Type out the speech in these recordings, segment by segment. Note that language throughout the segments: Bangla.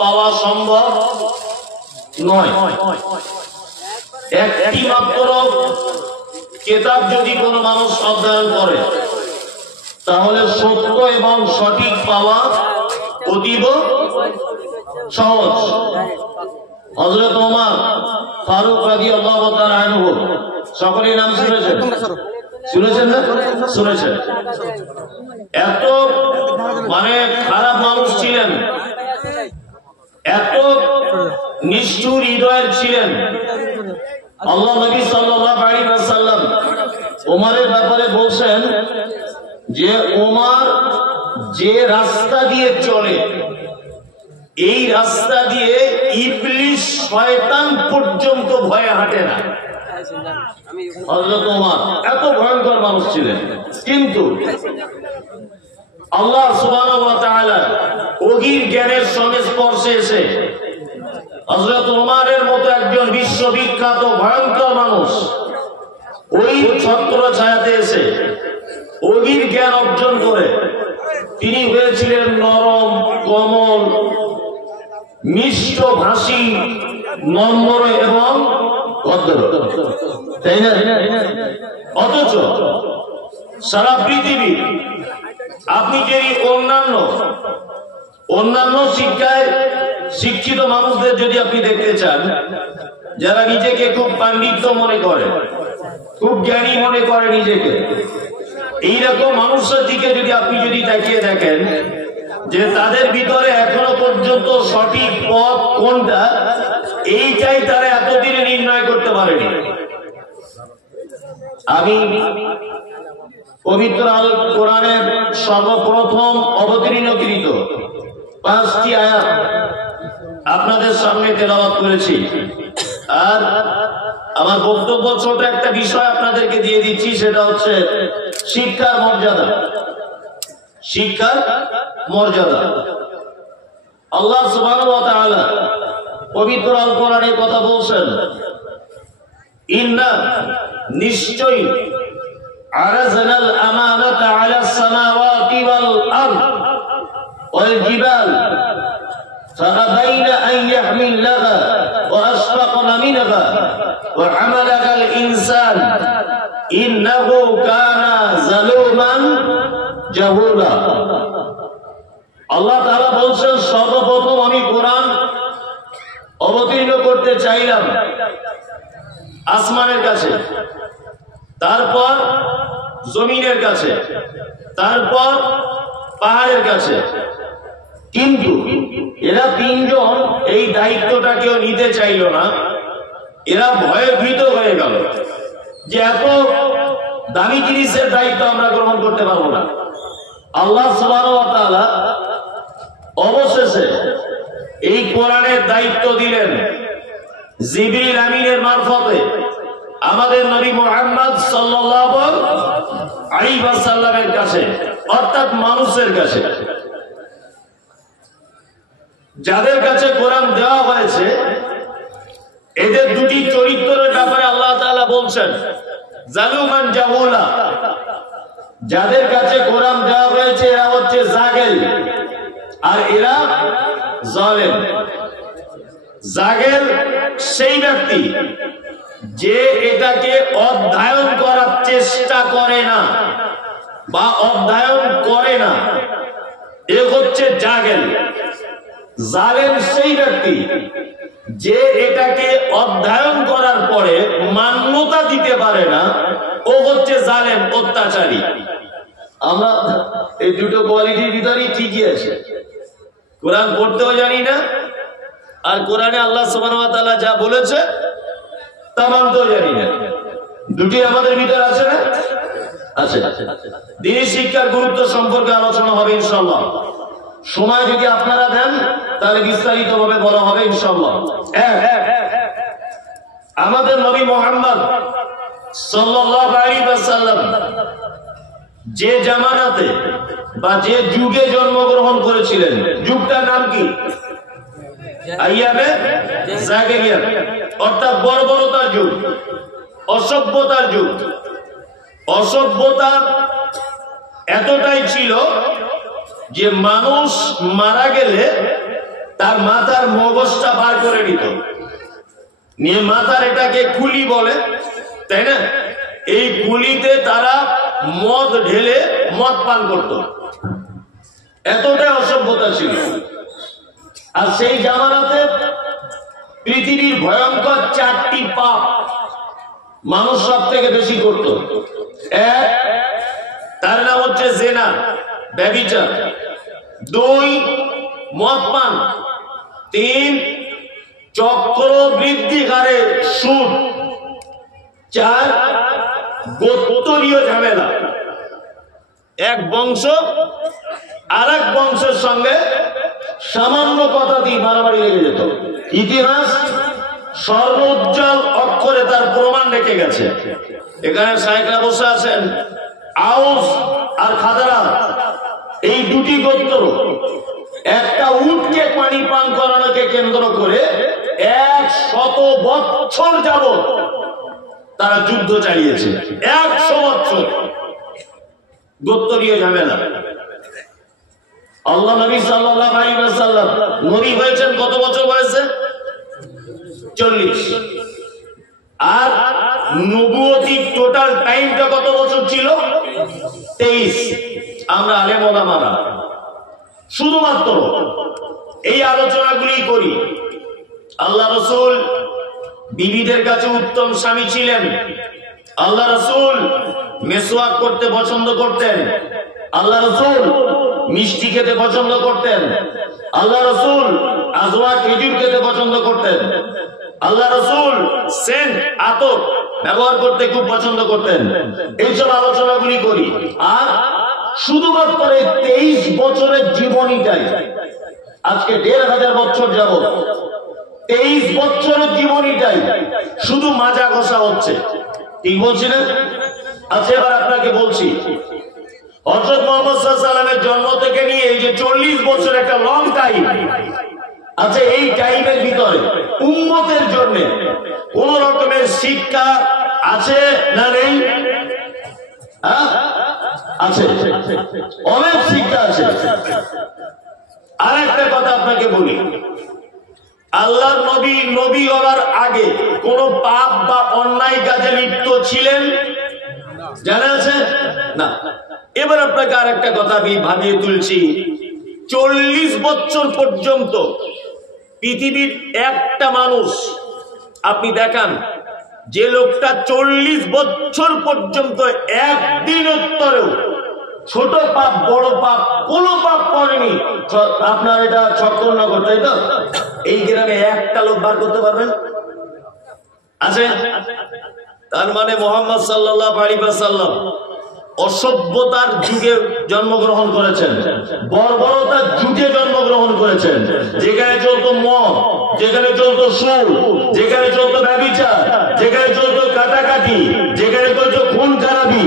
পাওয়া সম্ভব নয়। একটি মাত্র কিতাব যদি কোনো মানুষ অধ্যয়ন করে তাহলে সত্য এবং সঠিক পাওয়া অতীব সহজ। হযরত ওমর ফারুক রাদিয়াল্লাহু তাআলা আনহু, সকলেই নাম শুনেছেন? শুনেছেন না? শুনেছেন। এত খারাপ মানুষ ছিলেন, এত নিষ্ঠুর হৃদয়ের ছিলেন। আল্লাহ নবী সাল্লাল্লাহু আলাইহি ওয়াসাল্লাম ওমরের ব্যাপারে বলছেন যে ওমর যে রাস্তা দিয়ে চলে এই রাস্তা দিয়ে ইবলিস শয়তান পর্যন্ত ভয়ে হাঁটে না। হযরত ওমর এত ভয়ঙ্কর মানুষ ছিলেন, কিন্তু আল্লাহ সুবহানাহু ওয়া তাআলা ওহির জ্ঞানের সংস্পর্শে এসে হযরত ওমরের মতো একজন বিশ্ববিখ্যাত ভয়ঙ্কর মানুষ ওই ছত্র ছায়াতে এসে ওহির জ্ঞান অর্জন করে তিনি হয়েছিলেন নরম, কোমল, মিষ্ট ভাষী, নম্র এবং ভদ্র, তাই না? অথচ সারা পৃথিবী আপনি যদি অন্যান্য শিক্ষায় শিক্ষিত মানুষদের যদি আপনি দেখতে চান, যারা নিজেকে খুব পাণ্ডিত্য মনে করে, খুব জ্ঞানী মনে করে নিজেকে, এইরকম মানুষের দিকে যদি আপনি তাকিয়ে দেখেন যে তাদের ভিতরে এখনো পর্যন্ত সঠিক পথ কোনটা, এইটাই তারা এতদিনে নির্ণয় করতে পারেনি। আমি পবিত্র আল কোরআনের সর্বপ্রথম অবতীর্ণকৃত 5টি আয়াত আপনাদের সামনে তেলাওয়াত করেছি। আর আমার বক্তব্য ছোট একটা বিষয় আপনাদেরকে দিয়ে দিচ্ছি, সেটা হচ্ছে শিক্ষার মর্যাদা। শিক্ষার মর্যাদা আল্লাহ সুবহানাহু ওয়া তাআলা পবিত্র আল কোরআনে কথা বলছেন, ইন্না নিশ্চয়ই আরাজনাল আমানাতা আলাস সামাওয়াতি ওয়াল আরদ ওয়াল জিবাল ফাআবাইনা আন ইয়াহমিলাহা ওয়া আশফাকনা মিনহা ওয়া হামালাহাল ইনসান ইন্নাহু কানা যালুমান জাহুলা। আল্লাহ তাআলা বলছেন, সর্বপ্রথম আমি কোরআন অবতীর্ণ করতে চাইলাম আসমানের কাছে, তারপর জমিনের কাছে, তারপর পাহাড়ের কাছে, কিন্তু এরা তিনজন এই দায়িত্বটা কেউ নিতে চাইল না। এরা ভয়ে ভীত হয়ে গেল যে এত দামি জিনিসের দায়িত্ব আমরা গ্রহণ করতে পারবো না। আল্লাহ সুবহানাহু ওয়া তাআলা অবশেষে এই কোরআনের দায়িত্ব দিলেন জিবরিল আমিনের মারফতে আমাদের নবী মুহাম্মদ সাল্লাল্লাহু আলাইহি ওয়াসাল্লামের কাছে, অর্থাৎ মানুষের কাছে। যাদের কাছে কোরআন দেওয়া হয়েছে এদের দুটি চরিত্রের ব্যাপারে আল্লাহ তাআলা বলছেন, জালুমান জাহুলা। যাদের কাছে কোরআন দেওয়া হয়েছে এরা হচ্ছে জাহেল, আর এরা জালেম। জাহেল সেই ব্যক্তি যে এটাকে অধ্যয়ন করার চেষ্টা করে না বা অধ্যয়ন করে না, এ হচ্ছে জাহেল। জালেম সেই ব্যক্তি যে এটাকে অধ্যয়ন করার পরে মান্যতা দিতে পারে না, ও হচ্ছে জালেম, অত্যাচারী। আমরা এই দুটো কোয়ালিটির ভিতরেই ঠিকই আছে। কোরআন পড়তেও জানি না, আর কোরআনে আল্লাহ সুবহানাহু ওয়া তাআলা যা বলেছে তা মানতেও জানি না। দুটি আমাদের ভিতরে আছে না? আছে। দ্বীনি শিক্ষার গুরুত্ব সম্পর্কে আলোচনা হবে ইনশাআল্লাহ। সময় যদি আপনারা দেন তাহলে বিস্তারিত ভাবে বলা হবে ইনশাআল্লাহ। আমাদের নবী মুহাম্মদ সাল্লাল্লাহু আলাইহি ওয়াসাল্লাম যে জামানাতে বা যে যুগে জন্মগ্রহণ করেছিলেন, যুগটার নাম কি? আইয়ামে জাহেলিয়া, অর্থাৎ বর্বরতার যুগ, অসভ্যতার যুগ। অসভ্যতা এতটাই ছিল যে মানুষ মারা গেলে তার মাথার মগজটা বার করে নিত, নিয়ে মাথার এটাকে কুলি বলে, তাই না? এই কুলিতে তারা মদ ঢেলে মদ পান করত। এতটাই অসভ্যতা ছিল। আর সেই জামানাতে পৃথিবীর ভয়ঙ্কর 4টি পাপ মানুষ সব থেকে বেশি করত। এক, তার নাম হচ্ছে জেনা, ব্যভিচার। 2, মদ পান। 3, চক্রবৃদ্ধি হারে সুদ। 4, গোত্রীয় ঝামেলা। এক বংশ আর এক বংশের সঙ্গে সামান্য কথা দিয়ে মারামারি লেগে যেত। ইতিহাস সর্বোজ্জ্বল অক্ষরে তার প্রমাণ রেখে গেছে। এখানে সাইকরা বসে আছেন, আউস আর খাজরা, এই দুটি গোত্র একটা উটকে পানি পান করানোকে কেন্দ্র করে 100 বছর যাবত তারা যুদ্ধ চালিয়েছে। 100 বছর গোত্রীয় ঝামেলা। আল্লাহ নবী সাল্লাল্লাহু আলাইহি ওয়াসাল্লাম নবী হয়েছেন কত বছর বয়সে? 40। আর নবুয়তি টোটাল টাইমটা কত বছর ছিল? 23। আমরা আলেম ওলামারা শুধুমাত্র এই আলোচনাগুলি করি। আল্লাহ রাসূল বিবিদের কাছে উত্তম স্বামী ছিলেন। আল্লাহ রাসূল মেসওয়াক করতে পছন্দ করতেন। আল্লাহ রাসূল মিষ্টি খেতে পছন্দ করতেন। আল্লাহ রাসূল আজওয়া খেজুর খেতে পছন্দ করতেন। আল্লাহ রাসূল সেন্ট আতর ব্যবহার করতে খুব পছন্দ করতেন। এইসব আলোচনাগুলি করি। আর শুধুমাত্র 23 বছরের জীবনীটাই আজকে 1500 বছর যাবত 23 বছরের জীবনীটাই শুধু মাজা ঘষা হচ্ছে। ঠিক বলছি না? আচ্ছা, এবার আপনাকে বলছি, হযরত মুহাম্মদ সাল্লাল্লাহু আলাইহি ওয়াসাল্লামের জন্ম থেকে নিয়ে এই যে 40 বছর একটা লং টাইম আছে, এই টাইমের ভিতরে উম্মতের জন্য কোন রকমের শিক্ষা আছে না নেই? আছে, অনেক শিক্ষা আছে। আর একটা কথা আপনাকে বলি, আল্লাহর নবী নবী হওয়ার আগে কোন পাপ বা অন্যায় কাজে লিপ্ত ছিলেন জানা আছে না? এবার আপনাকে আর একটা কথা আমি ভাবিয়ে তুলছি। 40 বছর পর্যন্ত পৃথিবীর একটা মানুষ আপনি দেখান যে লোকটা 40 বছর পর্যন্ত একদিন উত্তরেও ছোট পাপ বড় পাপ কোন পাপ করেনি। আপনার এটা চক্রনগর, তাই তো? এই গ্রামে একটা লোক বার করতে পারবেন? আছে? তার মানে মুহাম্মদ সাল্লাল্লাহু আলাইহি ওয়াসাল্লাম অসভ্যতার যুগে জন্মগ্রহণ করেছেন, বর্বরতার যুগে জন্মগ্রহণ করেছেন, যেখানে চলতো মদ, যেখানে চলতো সুদ, যেখানে চলতো ব্যভিচার, যেখানে চলতো কাটাকাটি, যেখানে চলতো খুন খারাপি।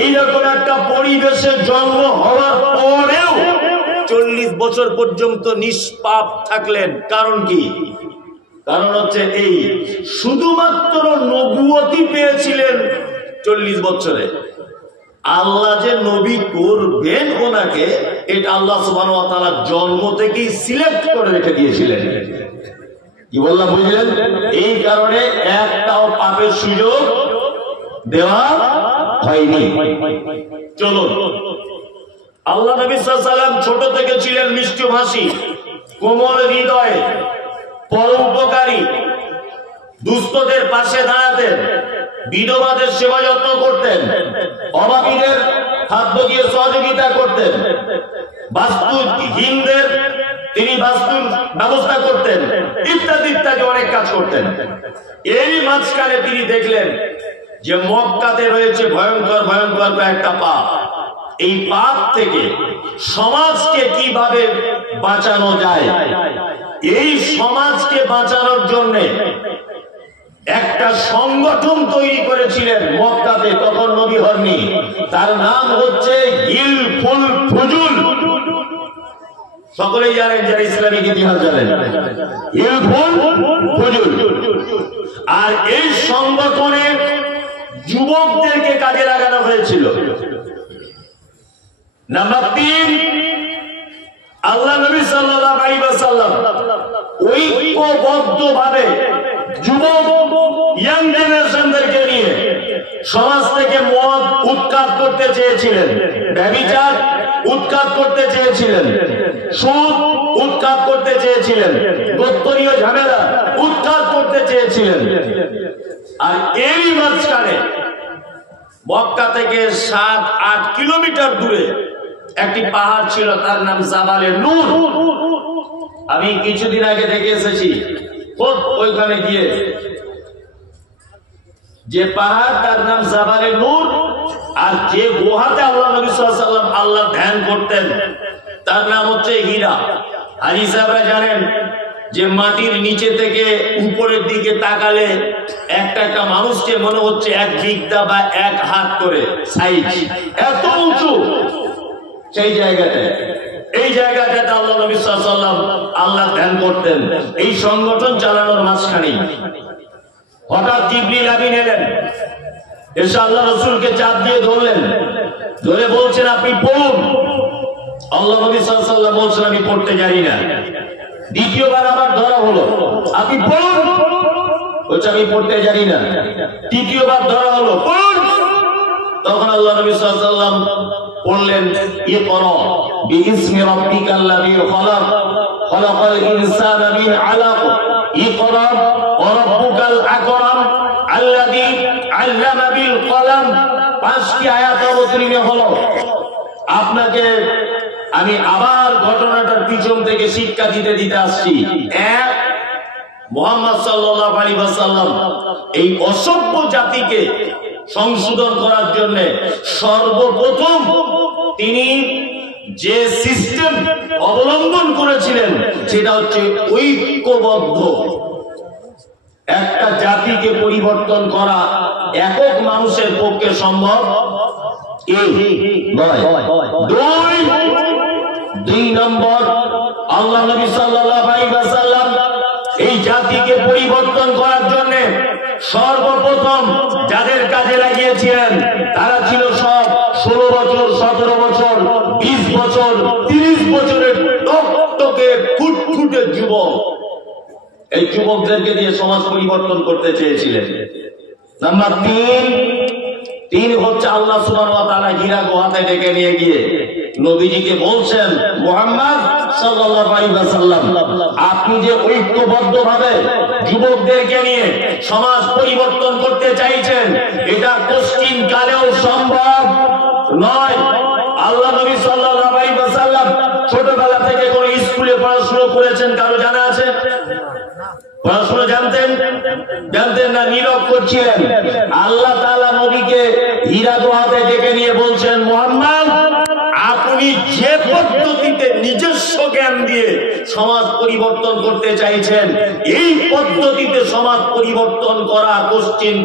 এইরকম একটা পরিবেশে জন্ম হওয়ার পরেও 40 বছর পর্যন্ত নিষ্পাপ থাকলেন। কারণ কি? কারণ হচ্ছে এই শুধুমাত্র নবুয়তি পেয়েছিলেন 40 বছরে। আল্লাহ যে নবী করবেন ওনাকে, এটা আল্লাহ সুবহানাহু ওয়া তাআলা জন্ম থেকেই সিলেক্ট করে রেখে দিয়েছিলেন। কি বললাম বুঝলেন? এই কারণে একটাও পাপের সুযোগ দেওয়া হয়নি। চলুন, আল্লাহ নবী সাল্লাল্লাহু আলাইহি ওয়াসাল্লাম ছোট থেকে ছিলেন মিষ্টি ভাষী, কোমল হৃদয়, পরোপকারী, দুস্থদের পাশে দাঁড়াতেন, বিধবাদের সেবা যত্ন করতেন, অভাবীদের খাদ্য দিয়ে সহযোগিতা করতেন, বাস্তুহীনদের তিনি বাস্তুর ব্যবস্থা করতেন, ইত্যাদি ইত্যাদি অনেক কাজ করতেন। এই মাঝখানে তিনি দেখলেন যে মক্কাতে রয়েছে ভয়ঙ্কর ভয়ঙ্কর একটা পাপ। এই পাপ থেকে সমাজকে কিভাবে বাঁচানো যায়, এই সমাজকে বাঁচানোর জন্য একটা সংগঠন তৈরি করেছিলেন মক্কাতে, তখন নবী হননি। তার নাম হচ্ছে হিলফুল ফুজুল। সকলেই জানেন, যারা ইসলামিক ইতিহাস জানেন, হিলফুল ফুজুল। আর এই সংগঠনে যুবকদেরকে কাজে লাগানো হয়েছিল। নাম্বার 3, আল্লাহ নবী সাল্লাল্লাহু আলাইহি ওয়াসাল্লাম ঐক্যবদ্ধ ভাবে যুবক ইয়াং জেনারেশনদেরকে নিয়ে সমাজ থেকে মদ উৎখাত করতে চেয়েছিলেন, ব্যভিচার উৎখাত করতে চেয়েছিলেন, সুদ উৎখাত করতে চেয়েছিলেন, গোত্রীয় ঝামেলা উৎখাত করতে চেয়েছিলেন। আর এরই মাঝখানে মক্কা থেকে 7-8 কিলোমিটার দূরে একটি পাহাড় ছিল, তার নাম জাবালে নূর। আমি কিছুদিন আগে দেখে এসেছি, ওইখানে গিয়ে যে পাহাড় তার নাম জাবালে নূর, আর যে গুহাতে আল্লাহ নবী সাল্লাল্লাহু আলাইহি ওয়াসাল্লাম আল্লাহ ধ্যান করতেন তার নাম হচ্ছে হীরা। আর হিসাবরা জানেন যে মাটির নিচে থেকে উপরের দিকে তাকালে একটা একটা মানুষকে মনে হচ্ছে 1 বিঘা বা 1 হাত করে সাইজ, এত উঁচু সেই জায়গাটা। এই জায়গাটাতে আল্লাহ নবী সাল্লাল্লাহু আলাইহি ওয়াসাল্লাম আল্লাহ ধ্যান করতেন। এই সংগঠন চালানোর মাঝখানে হঠাৎ জিবরিল আমিন এলেন, এসে আল্লাহ রাসূলকে চাপ দিয়ে ধরলেন, ধরে বলছেন আপনি পড়ুন। আল্লাহ নবী সাল্লাল্লাহু আলাইহি ওয়াসাল্লাম বলছেন আমি পড়তে জানি না। দ্বিতীয়বার আবার ধরা হলো, আপনি পড়ুন, বলছে আমি পড়তে জানি না। তৃতীয়বার ধরা হলো, পড়ুন। তখন আল্লাহ নবী সাল্লাল্লাহু আলাইহি ওয়াসাল্লাম পড়লেন ইকরা বিইসমি রাব্বিকাল্লাযী খালাক খালাকাল ইনসানা মিন আলাক ইকরা ওয়া রাব্বুকাল আকরাম আল্লাযী আল্লামা বিল কলম। 5টি আয়াত অবতীর্ণ হলো। আপনাকে আমি আবার ঘটনাটার পিছন থেকে শিক্ষা দিতে আসছি। 1, মুহাম্মদ সাল্লাল্লাহু আলাইহি ওয়াসাল্লাম এই অসভ্য জাতিকে সংশোধন করার জন্য সর্বপ্রথম তিনি যে সিস্টেম অবলম্বন করেছিলেন সেটা হচ্ছে ঐক্যবদ্ধ। একটা জাতিকে পরিবর্তন করা একক মানুষের পক্ষে সম্ভব নয়। 2 নম্বর, আল্লাহ নবী সাল্লাল্লাহু আলাইহি ওয়াসাল্লাম এই জাতিকে পরিবর্তন করার জন্য সর্বপ্রথম যাদের কাজে লাগিয়েছিলেন তারা ছিল সব 16 বছর, 17 বছর, 20 বছর, 30 বছরের টকটকে ফুটফুটে যুবক। এই যুবকদেরকে দিয়ে সমাজ পরিবর্তন করতে চেয়েছিলেন। নাম্বার 3 হচ্ছে আল্লাহ সুবহানাহু ওয়া তাআলা হীরা গুহাতে ডেকে নিয়ে গিয়ে নবীজিকে বলছেন, মুহাম্মদ সাল্লাল্লাহু আলাইহি ওয়াসাল্লাম আপনি যে ঐক্যবদ্ধভাবে যুবকদেরকে নিয়ে সমাজ পরিবর্তন করতে চাইছেন এটা কোশ্চিন কালেও সম্ভব নয়। আল্লাহ নবী সাল্লাল্লাহু আলাইহি ওয়াসাল্লাম ছোটবেলা থেকে কোন স্কুলে পড়াশোনা করেছেন কারো জানা আছে? পড়াশোনা জানতেন না? নিরক্ষর ছিলেন। আল্লাহ তাআলা নবীকে হীরা গুহাতে ডেকে নিয়ে বলছেন, মুহাম্মদ আপনি যে পদ্ধতিতে নিজস্ব জ্ঞান দিয়ে সমাজ পরিবর্তন করতে চাইছেন এই পদ্ধতিতে সমাজ পরিবর্তন করা কোশ্চিন